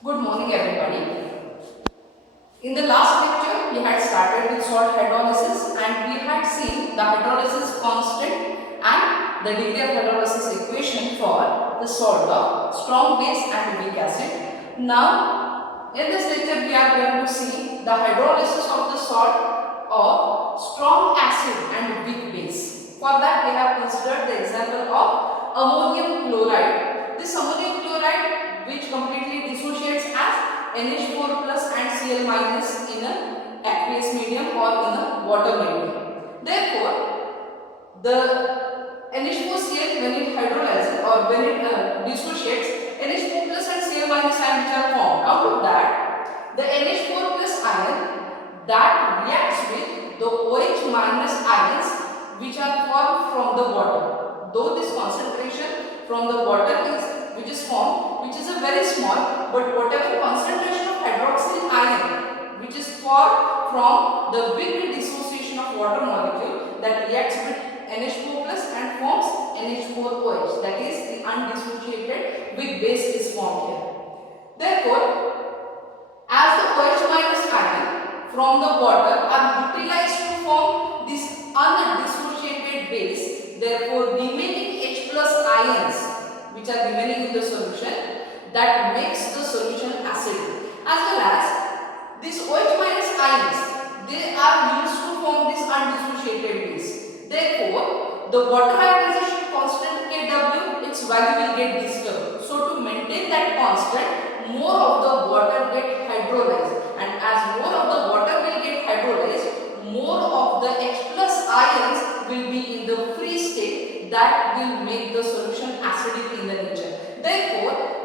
Good morning, everybody. In the last lecture, we had started with salt hydrolysis and we had seen the hydrolysis constant and the degree of hydrolysis equation for the salt of strong base and weak acid. Now, in this lecture, we are going to see the hydrolysis of the salt of strong acid and weak base. For that, we have considered the example of ammonium chloride. This ammonium chloride, which completely dissociates as NH4 plus and Cl minus in a aqueous medium or in a water medium. Therefore, the NH4Cl when it hydrolyzes or when it dissociates, NH4 plus and Cl minus ion which are formed. Out of that, the NH4 plus ion that reacts with the OH minus ions which are formed from the water. Though this concentration from the water which is formed, which is a very small, but whatever concentration of hydroxyl ion which is formed from the weak dissociation of water molecule that reacts with NH4 plus and forms NH4OH, that is the undissociated weak base is formed here. Therefore, as the OH minus ion from the water are utilized to form this undissociated base, therefore remaining H plus ions which are remaining in the solution, that makes the solution acidic. As well as these OH minus ions, they are used to form this undissociated base. Therefore, the water ionization constant Kw, its value will get disturbed. So to maintain that constant, more of the water get hydrolyzed, and as more of the water will get hydrolyzed, more of the H plus ions will be in the free state, that will make the solution acidic in the nature. Therefore,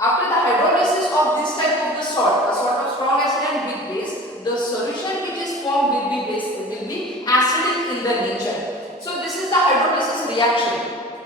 after the hydrolysis of this type of the salt, a sort of strong acid and weak base, the solution which is formed will be acidic in the nature. So this is the hydrolysis reaction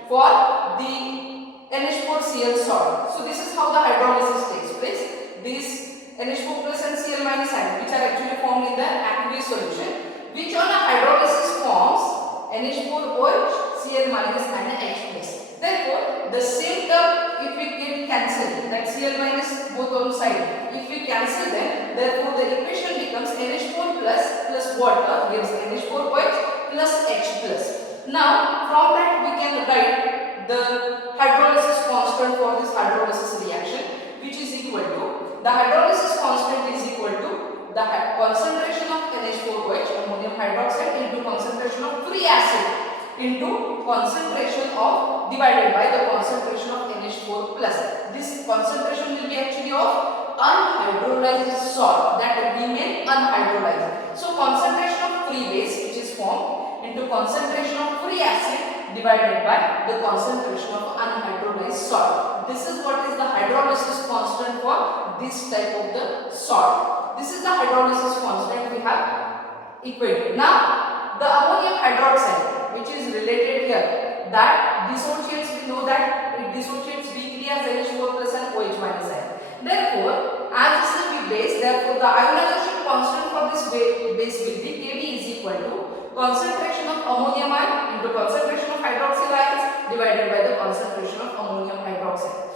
for the NH4Cl salt. So this is how the hydrolysis takes place. These NH4 plus and Cl minus ion which are actually formed in the aqueous solution, which on a hydrolysis forms NH4OH, Cl minus and H plus. Therefore, the same term if we get cancelled, that Cl minus both on side, if we cancel them, therefore the equation becomes NH4 plus water gives NH4OH plus H plus. Now, from that we can write the hydrolysis constant for this hydrolysis reaction, which is equal to, the hydrolysis constant is equal to the concentration of NH4OH, ammonium hydroxide, into concentration of free acid into concentration of divided by the concentration of NH4 plus. This concentration will be actually of unhydrolyzed salt that remain unhydrolyzed. So concentration of free base which is formed into concentration of free acid divided by the concentration of unhydrolyzed salt. This is what is the hydrolysis constant for this type of the salt. This is the hydrolysis constant we have equated. Now, the ammonium hydroxide which is related here, that dissociates, we know that it dissociates weakly as NH4 plus and OH minus ion. Therefore, as this is a weak base, therefore the ionization constant for this base will be Kb is equal to concentration of ammonium ion into concentration of hydroxyl ions divided by the concentration of ammonium hydroxide.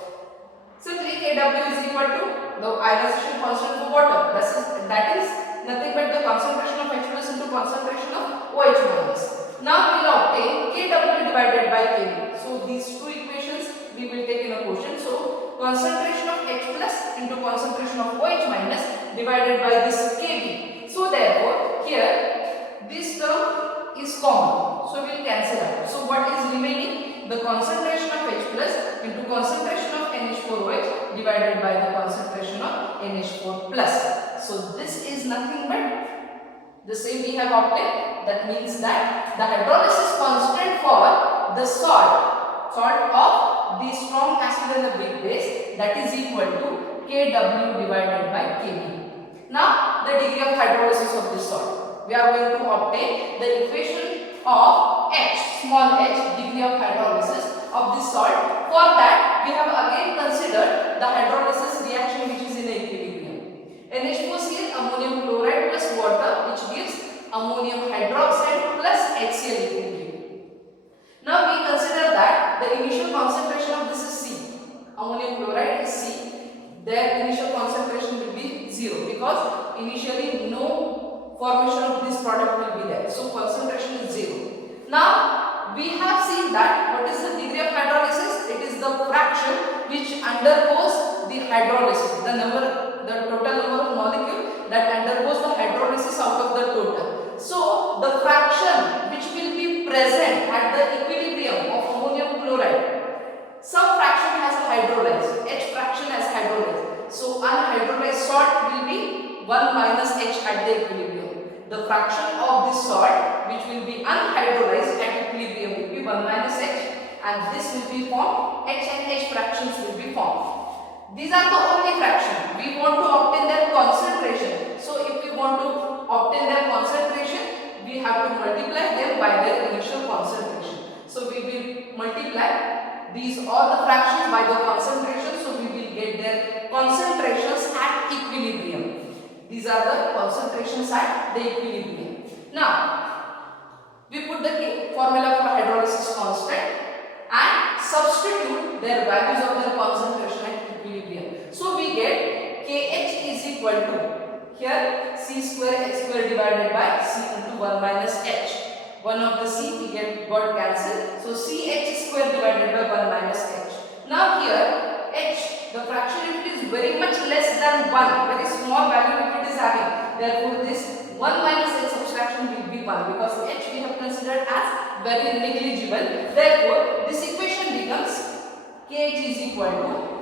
Simply Kw is equal to the ionization constant for water. That is nothing but the concentration of H plus into concentration of OH minus. Now we will obtain Kw divided by Kb. So these two equations we will take in a quotient. So concentration of H plus into concentration of OH minus divided by this Kb. So therefore here this term is common. So we will cancel out. So what is remaining? The concentration of H plus into concentration of NH4OH divided by the concentration of NH4 plus. So this is nothing but the same we have obtained. That means that the hydrolysis constant for the salt of the strong acid and the weak base, that is equal to Kw divided by Kb. Now the degree of hydrolysis of this salt. We are going to obtain the equation of H, small h, degree of hydrolysis of this salt. For that we have again considered the hydrolysis reaction which is in equilibrium. NH4Cl, ammonium chloride plus water, which gives ammonium hydroxide plus HCl equilibrium. Now we consider that the initial concentration of this is C. Ammonium chloride is C. their initial concentration will be 0 because initially no formation of this product will be there. So concentration is 0. Now we have seen that what is the degree of hydrolysis? It is the fraction which undergoes the hydrolysis, the total number of molecule that undergoes the hydrolysis out of the total. So the fraction which will be present at the equilibrium of ammonium chloride, some fraction has hydrolyzed, H fraction has hydrolyzed. So unhydrolyzed salt will be 1 minus H at the equilibrium. The fraction of this salt which will be unhydrolyzed at equilibrium will be 1 minus H, and this will be formed, H and H fractions will be formed. These are the only fraction. We want to obtain their concentration. So if we want to obtain their concentration, we have to multiply them by their initial concentration. So we will multiply these all the fractions by the concentration, so we will get their concentrations at equilibrium. These are the concentrations at the equilibrium. Now we put the formula for hydrolysis constant and substitute their values of their concentration at equilibrium. So we get Kh is equal to, here C square H square divided by C into 1 minus H. One of the C we got cancelled. So CH square divided by 1 minus H. Now here H, the fraction if it is very much less than 1, very small value if it is having, therefore this 1 minus H subtraction will be 1 because H we have considered as very negligible. Therefore this equation becomes Kh is equal to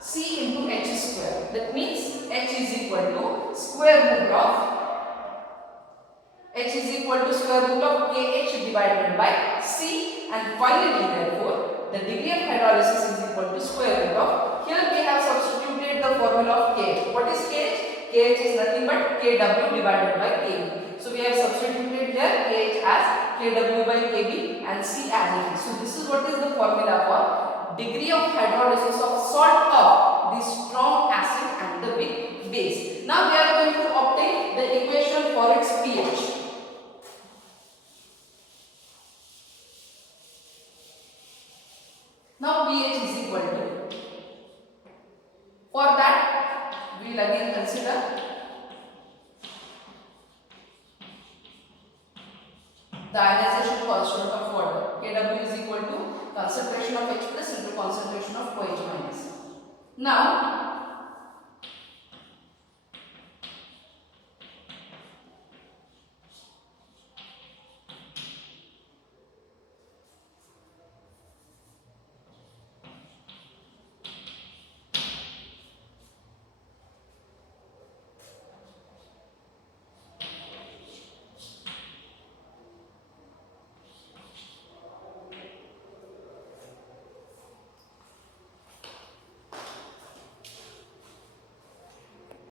C into H square. That means H is equal to square root of H is equal to square root of Kh divided by C, and finally therefore the degree of hydrolysis is equal to square root of, here we have substituted the formula of Kh. What is Kh? Kh is nothing but Kw divided by Kb. So we have substituted here Kh as Kw by Kb and C as it is. So this is what is the formula for degree of hydrolysis of salt of the strong acid and the weak base. Now we are going to obtain the equation for its pH. Now pH is equal to, for that we will again consider the ionization constant of water. Kw is equal to concentration of H plus into concentration of OH minus. Now